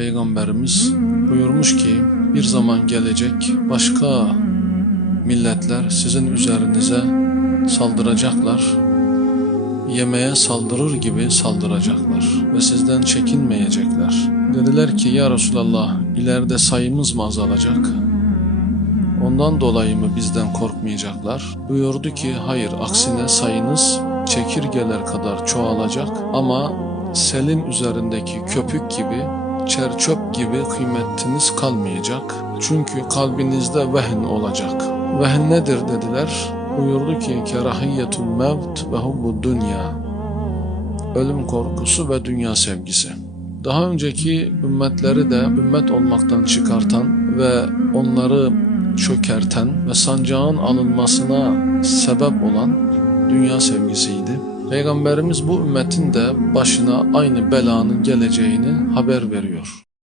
Peygamberimiz buyurmuş ki bir zaman gelecek başka milletler sizin üzerinize saldıracaklar. Yemeğe saldırır gibi saldıracaklar ve sizden çekinmeyecekler. Dediler ki ya Resulallah ileride sayımız mı azalacak? Ondan dolayı mı bizden korkmayacaklar? Buyurdu ki hayır aksine sayınız çekirgeler kadar çoğalacak ama selin üzerindeki köpük gibi çerçöp gibi kıymetiniz kalmayacak. Çünkü kalbinizde vehn olacak. Vehn nedir dediler. Buyurdu ki kerahiyyetul mevt ve hubbu dünya. Ölüm korkusu ve dünya sevgisi. Daha önceki ümmetleri de ümmet olmaktan çıkartan ve onları çökerten ve sancağın alınmasına sebep olan dünya sevgisiydi. Peygamberimiz bu ümmetin de başına aynı belanın geleceğini haber veriyor.